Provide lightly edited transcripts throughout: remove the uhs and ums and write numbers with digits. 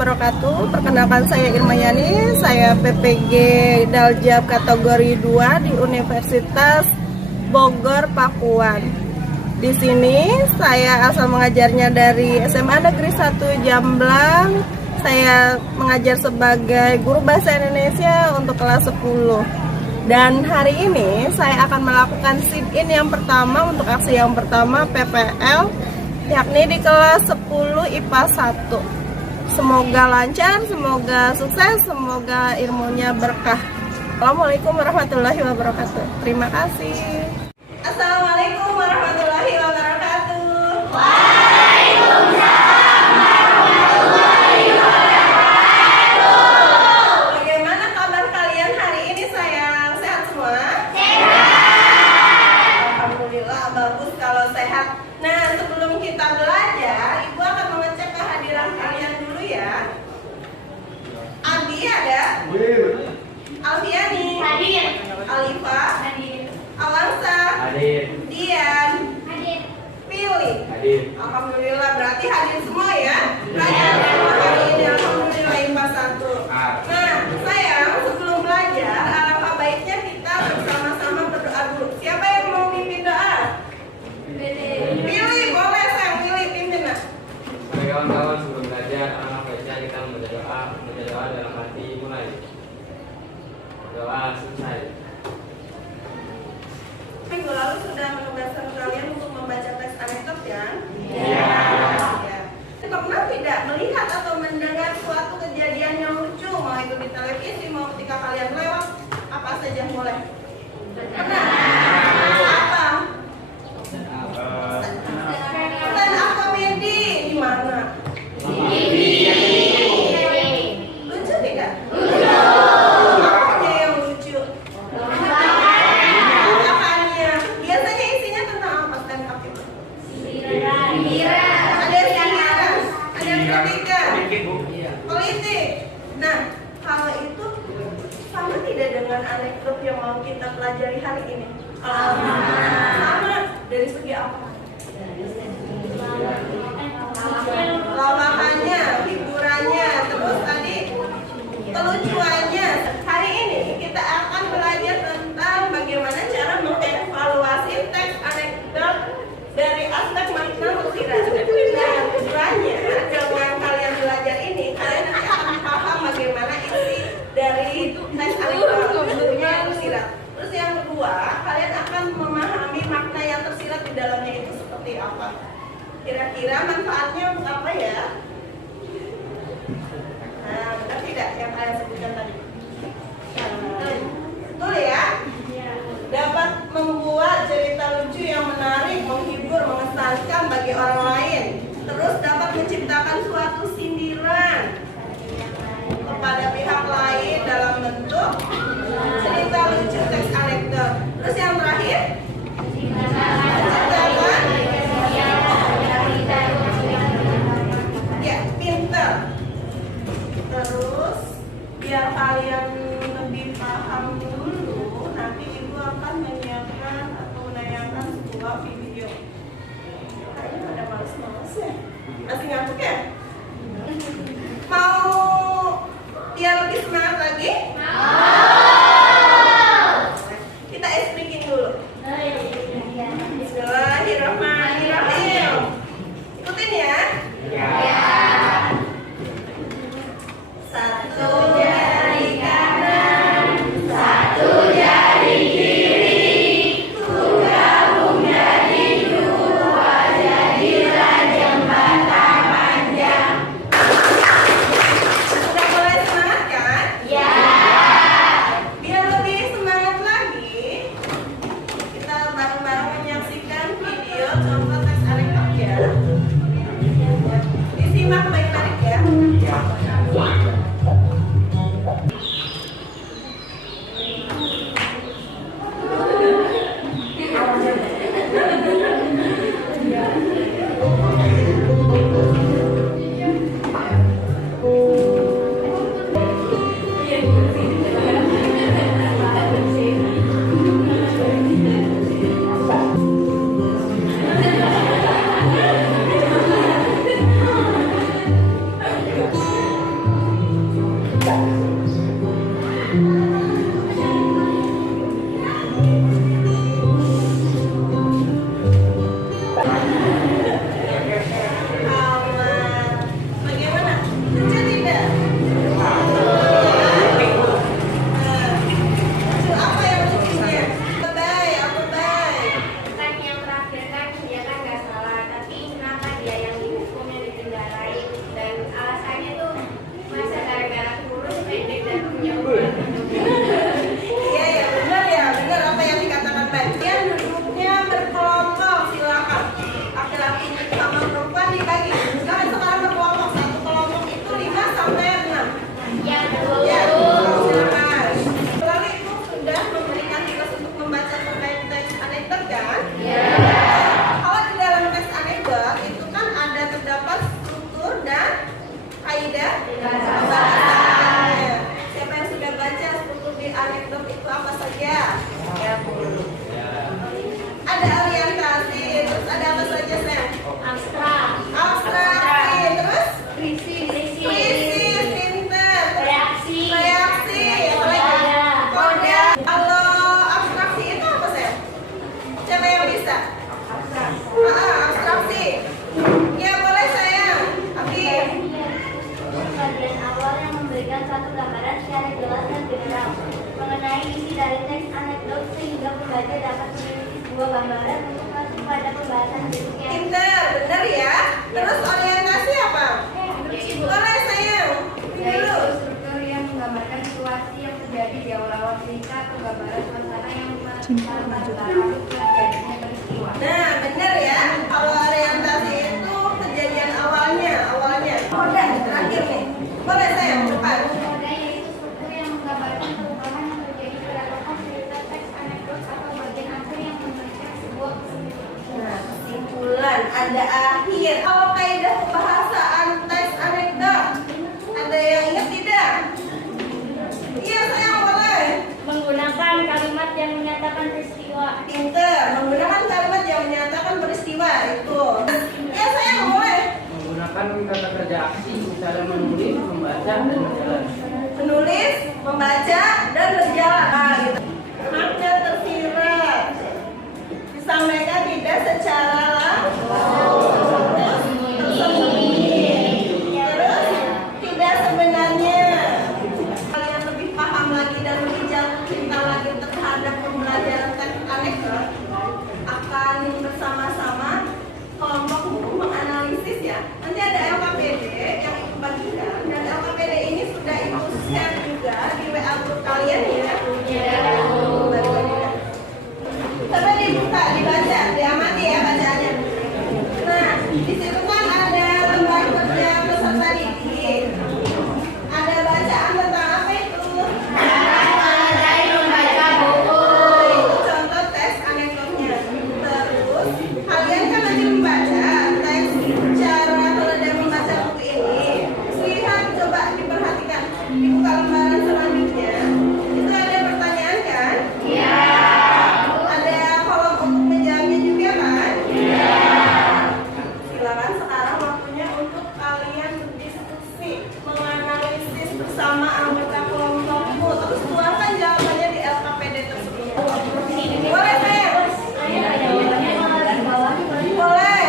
wabarakatuh. Perkenalkan, saya Irma Yani, saya PPG Daljab kategori 2 di Universitas Bogor Pakuan. Di sini saya asal mengajarnya dari SMA Negeri 1 Jamblang. Saya mengajar sebagai guru bahasa Indonesia untuk kelas 10. Dan hari ini saya akan melakukan sit-in yang pertama untuk aksi yang pertama PPL, yakni di kelas 10 IPA 1. Semoga lancar, semoga sukses, semoga ilmunya berkah. Assalamualaikum warahmatullahi wabarakatuh. Terima kasih. Assalamualaikum warahmatullahi wabarakatuh. Waalaikumsalam warahmatullahi wabarakatuh. Bagaimana kabar kalian hari ini, sayang? Sehat semua? Sehat. Alhamdulillah, bagus kalau sehat. Nah, sebelum kita belajar, Ibu akan mengecek kehadiran kalian dulu ya. Adi ada? Alfiani? Hadir. Alifa? Hadir. Awansa? Hadir. Dian? Hadir. Pilih? Hadir. Alhamdulillah, berarti hadir semua ya. Belajar hari ini, alhamdulillah, IPA 1. Nah, sayang, sebelum belajar, alangkah baiknya kita bersama-sama berdoa dulu. Siapa yang mau mimpin doa? Pilih, boleh sayang, pilih pimpin. Oke kawan-kawan, sebelum belajar, alangkah baiknya kita membaca doa dalam hati mulai. Doa selesai. Minggu lalu sudah menugaskan kalian untuk membaca teks anekdot ya? Iya. Ya. Pernah tidak melihat atau mendengar suatu kejadian yang lucu, mau itu di televisi, mau ketika kalian lewat, apa saja boleh? Pernah? Apa? Stand up comedy di mana? Lucu tidak? Apanya yang lucu? Apanya? Biasanya isinya tentang apa stand up itu? Ada yang sindiran, ada yang kritikan, politik. Nah, kalau itu sama tidak dengan anekdot yang mau kita pelajari hari ini? Sama. Dari segi apa? Lawakannya, hiburannya, terus tadi kelucuannya. Hari ini kita akan belajar tentang bagaimana cara mengevaluasi teks anekdot dari aspek makna lukiran. Nah, tujuannya dengan kalian belajar ini, kalian nanti akan paham bagaimana isi dari teks anekdot bentuknya tersirat. Terus yang kedua, kalian akan memahami makna yang tersirat di dalamnya itu seperti apa. Kira-kira manfaatnya untuk apa ya? Nah, benar tidak yang kalian sebutkan tadi? Betul ya? Dapat membuat cerita lucu yang menarik, menghibur, mengesankan bagi orang lain. Terus dapat menciptakan suatu sindiran kepada pihak lain dalam bentuk cerita lucu teks anekdot. Terus yang terakhir, menciptakan ya, pinter. Terus biar kalian lebih paham dulu, nanti Ibu akan menyiapkan atau menayangkan sebuah video. Kayaknya ada males-males ya. Masih ngantuk ya? Mau biar lebih semangat lagi? Kita explikin dulu. Bismillahirrahmanirrahim. Ikutin ya. Satu jari kanan, satu jari kiri, ku gabung jadi dua, jadilah jembatan panjang. Bagaimana? Lucu tidak? Apa yang lucunya? Apa baik? Kan yang terakhir kan dia kan nggak salah, tapi kenapa dia yang dihukum yang dipenjarain, dan alasannya tuh masa gara-gara kurus pendek dan punya uang. Iya ya benar apa yang dikatakan baik. Dia duduknya berkelompok, silakan. Laki-laki sama perempuan dibagi. Sekarang berkelompok, satu kelompok itu 5 sampai 6. Ya, Ya, silakan. Lalu ibu sudah memberikan tugas untuk membaca terkait teks anekdot kan? ya. Kalau di dalam teks anekdot itu kan ada terdapat struktur dan kaidah pembahasan. Siapa yang sudah baca struktur di anekdot itu apa saja? Ada orientasi, terus ada apa saja, Sam? Abstrak, Abstraksi, terus krisis, krisis, pinter, reaksi, reaksi, apa lagi? Koda. Kalau abstraksi itu apa, Sam? Siapa yang bisa? Abstraksi. Ya boleh sayang. Abi. bagian awal yang memberikan satu gambaran secara jelas dan general mengenai isi dari teks anekdot sehingga pembaca dapat memiliki sebuah gambaran untuk masuk pada pembahasan berikutnya. Pinter, benar ya. Terus orientasi apa? Boleh sayang. Yaitu Dulu. struktur yang menggambarkan situasi yang terjadi di awal-awal cerita atau gambaran suasana yang menentukan terjadinya peristiwa. Nah, benar ya. Kalau orientasi itu kejadian awalnya. Koda terakhir nih. Boleh sayang, cepat. Koda yaitu struktur yang menggambarkan perubahan yang terjadi pada tokoh cerita teks anekdot atau bagian akhir yang memberikan sebuah kesimpulan. Nah, kesimpulan ada akhir. Kalau kaidah pembahasan teks anekdot, ada yang ingat tidak? Iya sayang boleh. Menggunakan kalimat yang menyatakan peristiwa. Pinter, menggunakan kalimat yang menyatakan peristiwa itu. Iya sayang boleh. Menggunakan kata kerja aksi, misalnya menulis, membaca, dan berjalan. Menulis, membaca, dan berjalan. Nah, gitu. Makna tersirat disampaikan tidak secara terus tidak sebenarnya. Kalian lebih paham lagi dan lebih jauh cinta lagi terhadap pembelajaran teks anekdot, akan bersama-sama kelompokmu menganalisis ya. Nanti ada LKPD yang ibu bagikan, dan LKPD ini sudah ibu share juga di WA group kalian ya. Coba dibuka, dibaca, diamati ya bacaannya. Nah, di situ kan ada lembar kerja peserta didik. Ada bacaan tentang apa itu? Membaca buku. Itu contoh teks anekdotnya. Terus kalian kan lagi membaca teks cara terhadap membaca buku ini. Lihat, coba diperhatikan. Dibuka lembaran selanjutnya. Itu ada pertanyaan kan? Ya. Ada kolom untuk menjawabnya juga kan? Silakan sekarang waktunya untuk kalian berdiskusi, menganalisis bersama anggota kelompokmu. Terus tuangkan jawabannya di LKPD tersebut. Boleh saya? Boleh.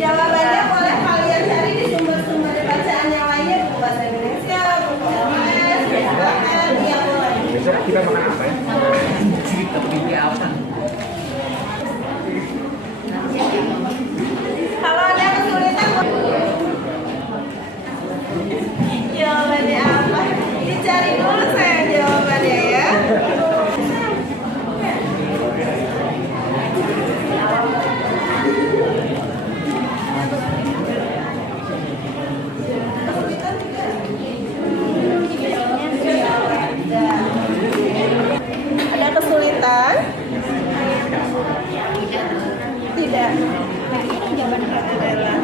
Jawabannya boleh kalian cari di sumber-sumber bacaan yang lainnya, buku bahasa Indonesia, buku LKS, bahkan iya boleh. Besok kita makan apa ya? Kalau ada kesulitan, jawabannya apa? Dicari dulu saya jawabannya ya. Kesulitan tidak? Ada kesulitan? Tidak. Adalah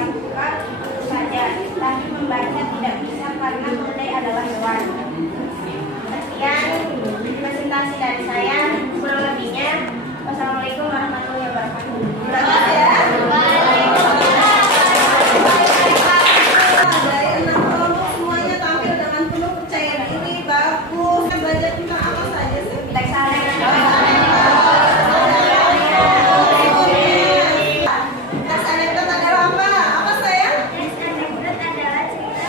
lakukan itu saja, tapi membaca tidak bisa karena keledai adalah hewan. Sekian presentasi dari saya. Kurang lebihnya, wassalamualaikum warahmatullahi wabarakatuh. Dari 6 kelompok semuanya tampil dengan penuh percaya diri, bagus. Belajar tentang apa saja sih? Teks anekdot. Tes anekdot adalah apa? Apa sayang? Teks anekdot adalah cerita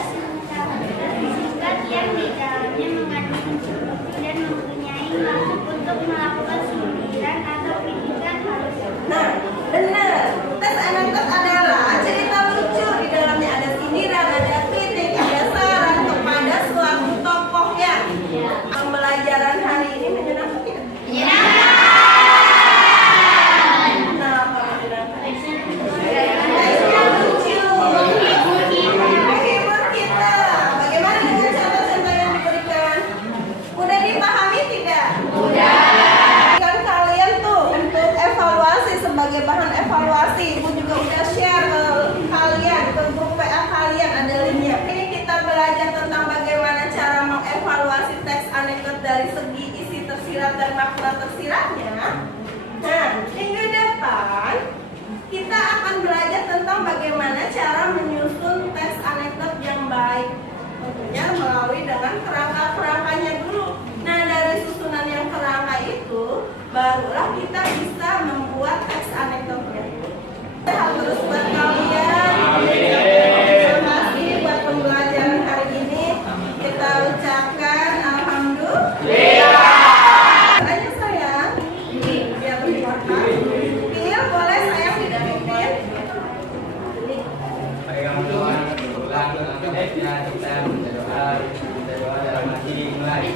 singkat yang di dalamnya mengandung unsur lucu dan mempunyai maksud untuk melakukan sindiran atau kritikan halus. Nah, benar. Tes anekdot adalah cerita lucu, di dalamnya ada sindiran, ada kritik, ada saran kepada suatu tokohnya. Pembelajaran hari ini menyenangkan tidak? Kenapa menyenangkan? Teksnya lucu, menghibur kita. Bagaimana dengan contoh-contoh yang diberikan? Mudah dipahami tidak? Kan kalian tuh untuk evaluasi, sebagai bahan evaluasi, Ibu juga udah share ke kalian, ke grup PA kalian, ada linknya. Ini kita belajar tentang bagaimana cara mengevaluasi teks anekdot dari segi isi tersirat dan makna tersiratnya. Nah, minggu depan kita akan belajar tentang bagaimana cara menyusun teks anekdot yang baik. Tentunya melalui dengan kerangka-kerangkanya dulu. Nah, dari susunan yang kerangka itu, barulah kita bisa membuat teks anekdotnya. Sehat terus buat kalian. Terima kasih buat pembelajaran hari ini. Kita ucapkan alhamdulillah. Ayo sayang, biar lebih makan. Pil, boleh sayang dipimpin. Baik, kawan-kawan, ulang ya kita baca doa dalam hati dimulai.